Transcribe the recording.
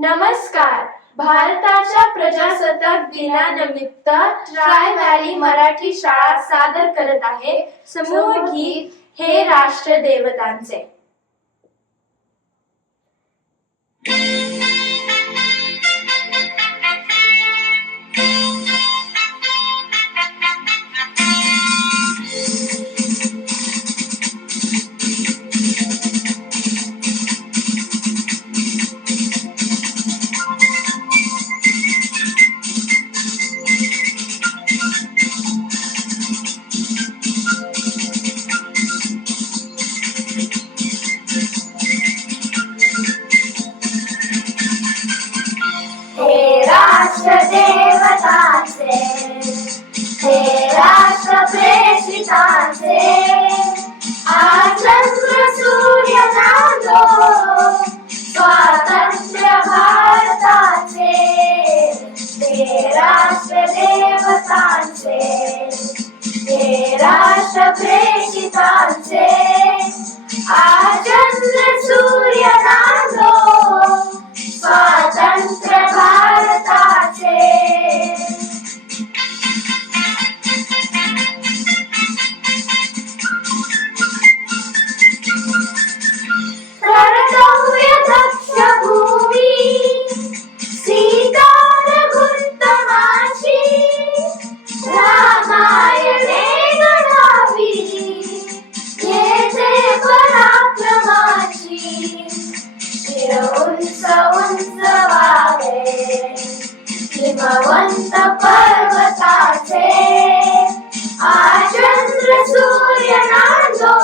नमस्कार. भारताच्या प्रजासत्ताक दिनानिमित्त ट्राय व्हॅली मराठी शाळा सादर करत आहे समूह गीत हे राष्ट्र देवतांचे. देवतांचे हे राष्ट्र प्रेषितांचे आज चंद्र सूर्य नांदो स्वातंत्र्य भारताचे. हे राष्ट्र देवतांचे हे राष्ट्र प्रेषितांचे आज चंद्र सूर्य नांदो स्वातंत्र्य भारताचे. कर्तव्य दक्ष भूमी स्वीकार उत्तमाची रामायणे घडावी येथे पराक्रमाची. शिर उंच उंच वावे हिमवंत पर्वताचे आज चंद्र सूर्य नांदो